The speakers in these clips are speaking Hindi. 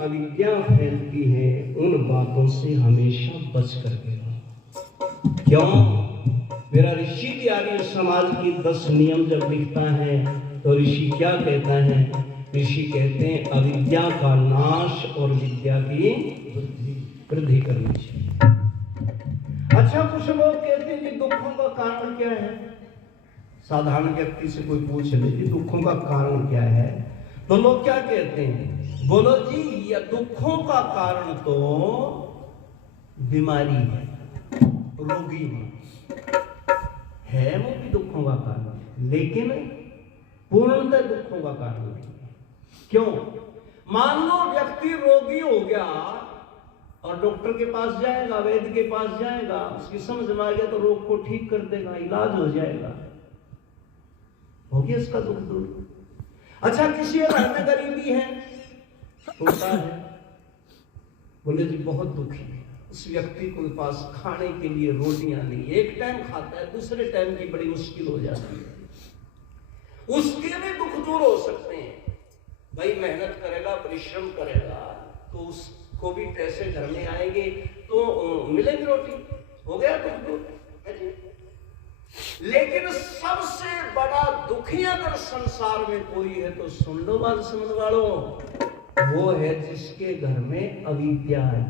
अविद्या फैलती है उन बातों से हमेशा बच करके रहो। क्यों? मेरा ऋषि भी आर्य समाज की 10 नियम जब लिखता है तो ऋषि क्या कहता है? ऋषि कहते हैं अविद्या का नाश और विद्या की वृद्धि करनी चाहिए। अच्छा, कुछ लोग कहते हैं कि दुखों का कारण क्या है? साधारण व्यक्ति से कोई पूछ ले कि दुखों का कारण क्या है, तो लोग क्या कहते हैं? बोलो जी, ये दुखों का कारण तो बीमारी है, रोगी है, वो भी दुखों का कारण, लेकिन पूर्णतः दुखों का कारण नहीं है। क्यों? मान लो व्यक्ति रोगी हो गया और डॉक्टर के पास जाएगा, वैद्य के पास जाएगा, उसकी समझ में आ गया तो रोग को ठीक कर देगा, इलाज हो जाएगा, हो गया इसका दुख दूर। अच्छा, किसी घर में गरीबी है, होता है, बोले जी बहुत दुखी है, उस व्यक्ति के पास खाने के लिए रोटियां नहीं, एक टाइम खाता है, दूसरे टाइम की बड़ी मुश्किल हो जाती है, उसके भी दुख दूर हो सकते हैं। भाई मेहनत करेगा, परिश्रम करेगा तो उसको भी पैसे घर में आएंगे तो मिलेगी रोटी, हो गया दुख दूर। लेकिन सबसे बड़ा दुखी अगर संसार में कोई है तो सुन लो बात समझ वालों, वो है जिसके घर में अविद्या है।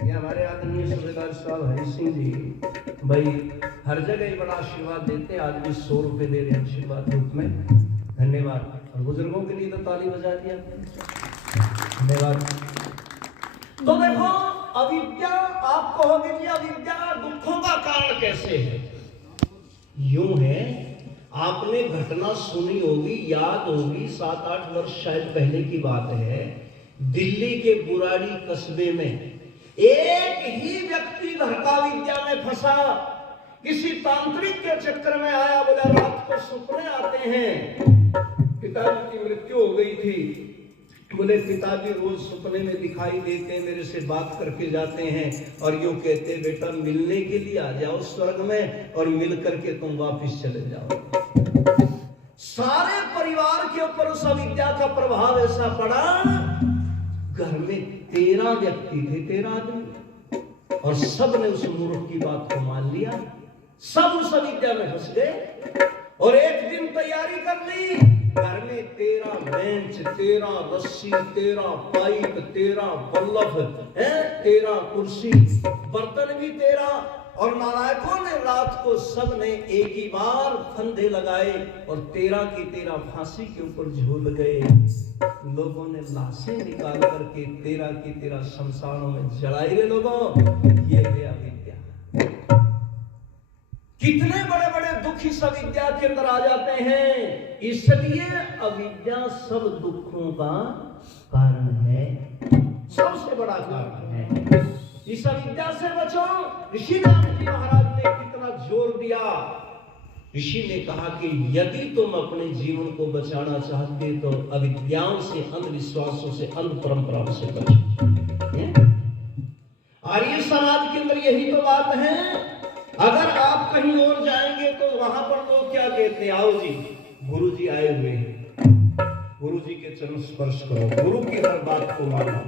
ये हमारे आदरणीय सूबेदार साहब हरि सिंह जी भाई हर जगह बड़ा आशीर्वाद देते हैं, आज भी 100 रुपए दे रहे हैं आशीर्वाद रूप में, धन्यवाद। और बुजुर्गों के लिए तो ताली बजा दिया, धन्यवाद। तो देखो, अविद्या, आप कहोगे कि अविद्या दुखों का कारण कैसे है? यूं है, आपने घटना सुनी होगी, याद होगी, 7-8 वर्ष शायद पहले की बात है, दिल्ली के बुराड़ी कस्बे में एक ही व्यक्ति घर का विद्या में फंसा, किसी तांत्रिक के चक्कर में आया, बोला रात को सपने आते हैं, पिताजी की मृत्यु हो गई थी, बोले पिताजी रोज सपने में दिखाई देते हैं, मेरे से बात करके जाते हैं और यूं कहते बेटा मिलने के लिए आ जाओ स्वर्ग में और मिल करके तुम वापस चले जाओ। सारे परिवार के ऊपर उस अविद्या का प्रभाव ऐसा पड़ा, घर में 13 व्यक्ति थे, 13 आदमी, और सब ने उस मूर्ख की बात को मान लिया, सब उस अविद्या में फंस गए। और एक दिन तैयारी कर ली, घर में 13 बेंच, 13 रस्सी, 13 पाइप, 13 बल्लभ है, 13 कुर्सी, बर्तन भी 13, और नालायकों ने रात को सब ने एक ही बार फंदे लगाए और 13 की 13 फांसी के ऊपर झूल गए। लोगों ने लाशें निकाल करके 13 की 13 शमशानों में जलाई रे लोगों। ये है अविद्या। कितने बड़े बड़े दुख इस अविद्या के अंदर आ जाते हैं। इसलिए अविद्या सब दुखों का कारण है, सबसे बड़ा कारण है। इस अविद्या से बचो। ऋषि नारद जी महाराज ने कितना जोर दिया। ऋषि ने कहा कि यदि तुम अपने जीवन को बचाना चाहते तो अविद्याओं से, अंधविश्वासों से, अंध परंपराओं से बचो। आर्य समाज के अंदर यही तो बात है। अगर आप कहीं और जाएंगे तो वहां पर लोग क्या कहते हैं, आओ जी गुरु जी आए हुए हैं, गुरु जी के चरण स्पर्श करो, गुरु की हर बात को मानो।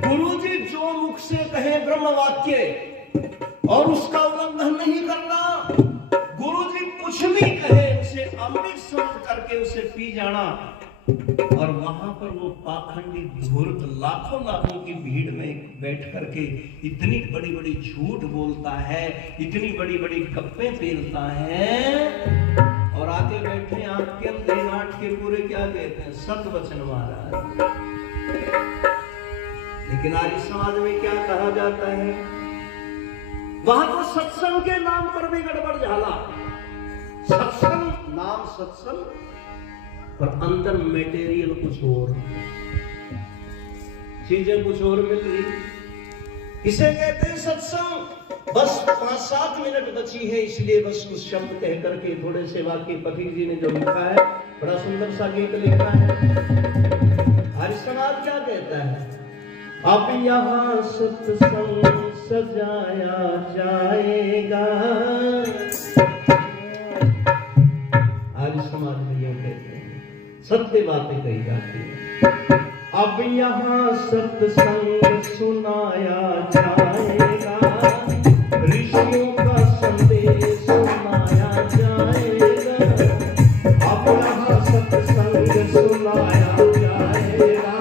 गुरु जी जो मुख से कहे ब्रह्म वाक्य और उसका उल्लंघन नहीं करना। गुरु जी कुछ भी कहे उसे अमृत समझ करके उसे पी जाना। और वहां पर वो पाखंडी धूर्त लाखों की भीड़ में बैठ करके इतनी बड़ी बड़ी झूठ बोलता है, इतनी बड़ी बड़ी गप्पे पेलता है, और आगे बैठे आपके अंदर नाट के पूरे क्या कहते हैं, सत्य वचन महाराज। लेकिन आर्य समाज में क्या कहा जाता है, वहां तो सत्संग के नाम पर भी गड़बड़ झाला। सत्संग नाम सत्संग, पर अंदर मटेरियल कुछ और, चीजें कुछ और मिल रही। इसे कहते हैं सत्संग। बस 5-7 मिनट बची है, इसलिए बस कुछ शब्द कह करके थोड़े से वाक्य फकीर जी ने जो लिखा है, बड़ा सुंदर सा गीत लिखा है। आर्य समाज क्या कहता है, अब यहाँ सत्संग सजाया जाएगा। आर्य समाज में यह कहते हैं सत्य बातें कही जाती है। अब यहाँ सत्संग सुनाया जाएगा, ऋषियों का संदेश सुनाया जाएगा। अब यहाँ सत्संग सुनाया जाएगा,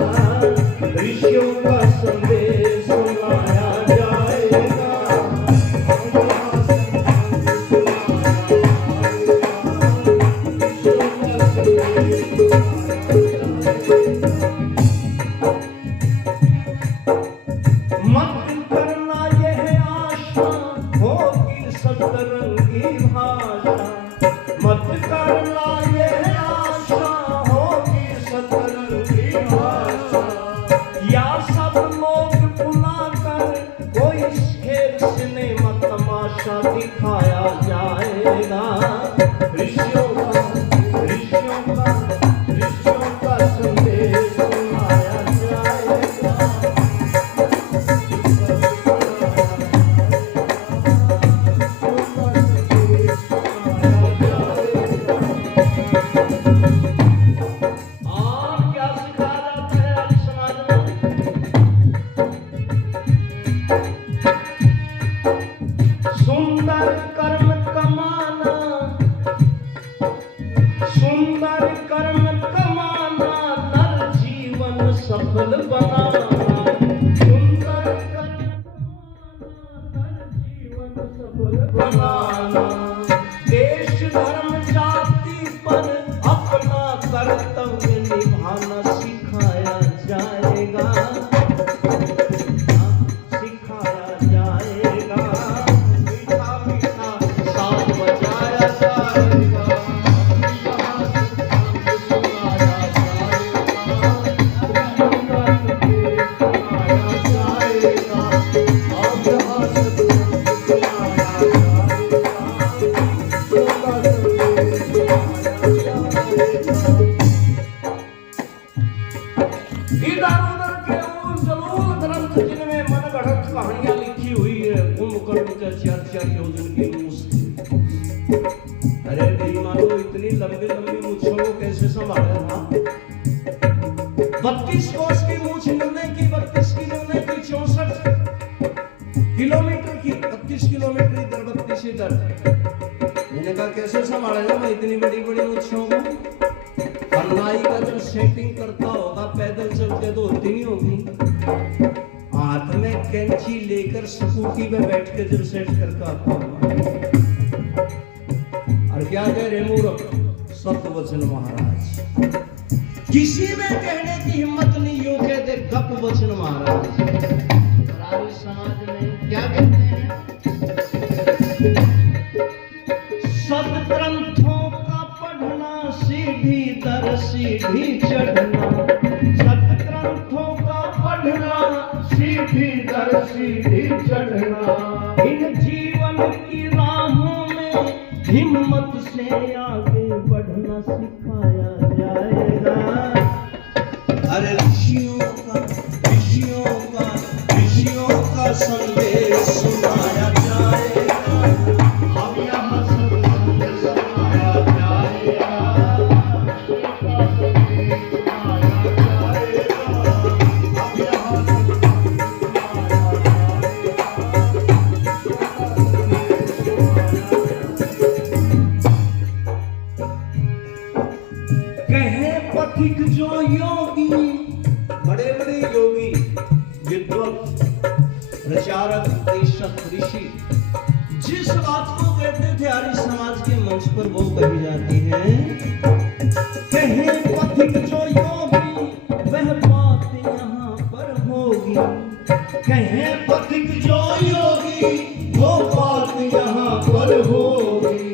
ऋषियों का संदेश सुनाया जाएगा। दिखाया जाएगा, ऋषियों का संदेश सुनाया जाएगा। और क्या सिखाया जाता है आज समाज में? सुंदर कर्म कमाना, सुंदर कर्म कमाना, नर जीवन सफल बनाना। सुंदर कर्म कमाना, नर जीवन सफल बनाना। देश धर्म जाति पर अपना कर्तव्य निभाना सिखाया जाएगा, सिखाया जाएगा। इधर-उधर के उल-जलूल ग्रंथ जिनमें मनगढ़ंत कहानियां लिखी हुई है, कुंभकर्ण के 4-4 योजन की मूछ। अरे तेरी मानो इतनी लंबी मूछों को कैसे संभाला था? 32 कोस की मूछ निर्णय की, 32 की निर्णय की, 64 किलोमीटर की, 32 किलोमीटर इधर 32 इधर। मैंने कहा कैसे संभाला था मैं इतनी बड़ी मूछों को? और नाई का जो सेटिंग करता होगा पैदल चलते तो होती नहीं होगी। हाथ में कैंची लेकर स्कूटी पे बैठ के जब सेट करके आता होगा। और क्या कह रहे मूर्ख? सतवचन महाराज, किसी में कहने की हिम्मत नहीं, यूं कहते गप वचन महाराज। हमारे समाज में क्या कहते हैं? सदग्रंथों का पढ़ना, सीढ़ी दर सीढ़ी चढ़ना। सदग्रंथों का पढ़ना, सीढ़ी दर सीढ़ी चढ़ना। इन जीवन की राहों में हिम्मत से आगे बढ़ना सिखाया जाएगा। अरे ऋषियों का संदेश सुनाया जाएगा। अब यहाँ सत्संग सुनाया जाएगा, अब यहाँ कहे पथिक जो योगी, बड़े बड़े योगी, विद्वत, प्रचारक, देशक, ऋषि, जिस बात को कहते थे आर्य समाज के मंच पर वो कही जाती है। कहे पथिक जो योगी, वह बात यहाँ पर होगी। कहे पथिक जो योगी, वो बात यहाँ पर होगी।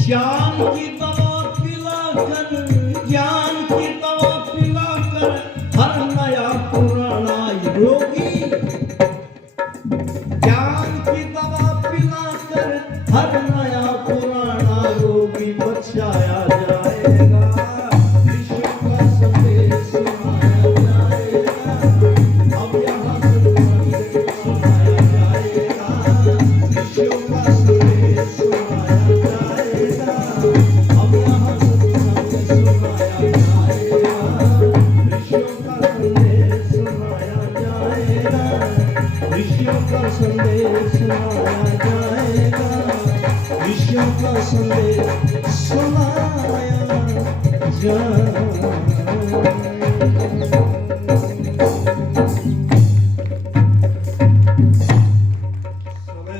ज्ञान की दवा पिलाकर, ज्ञान की दवा पिलाकर हर नया पुराना योगी। ज्ञान की दवा पिलाकर हर नया पुराना रोगी बचाया जाए। खुशियों का संदेश सुनाया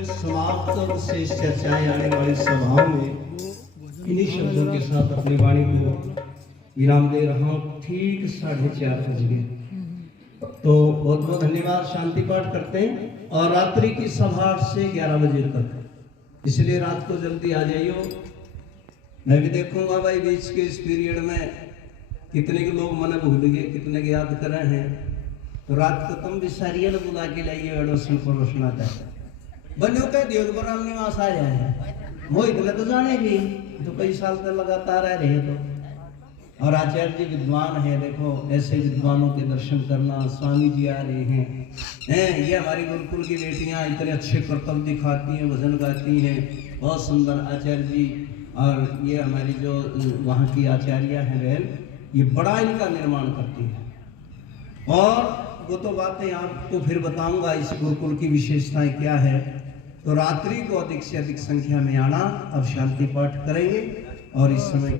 समाप्त शेष चर्चाएं आने वाली सभाओं में इन्हीं शब्दों के साथ अपनी वाणी को विराम दे रहा हूँ। ठीक 4:30 बज गए, तो बहुत बहुत धन्यवाद। शांति पाठ करते हैं और रात्रि की सभा 8 से 11 बजे तक, इसलिए रात को जल्दी आ जाइयो। मैं भी देखूंगा भाई बीच के इस पीरियड में कितने के लोग मन भूल गए, कितने के याद कर रहे हैं। तो रात को तुम भी सारियल बुला के लाइए एडोसन को रोशना तक बनो कह दियो कि राम निवास आ जाए। मोहित ने तो जाने भी तो कई साल तक लगातार रहे तो। और आचार्य जी विद्वान है, देखो ऐसे विद्वानों के दर्शन करना। स्वामी जी आ रहे हैं, ये हमारी गुरुकुल की बेटियां इतने अच्छे कर्तव्य दिखाती हैं, भजन गाती हैं, बहुत सुंदर आचार्य जी। और ये हमारी जो वहाँ की आचार्य हैं बहन, ये बड़ा इनका निर्माण करती है। और वो तो बातें आपको फिर बताऊंगा इस गुरुकुल की विशेषताएं क्या है। तो रात्रि को अधिक से अधिक संख्या में आना। अब शांति पाठ करेंगे और इस समय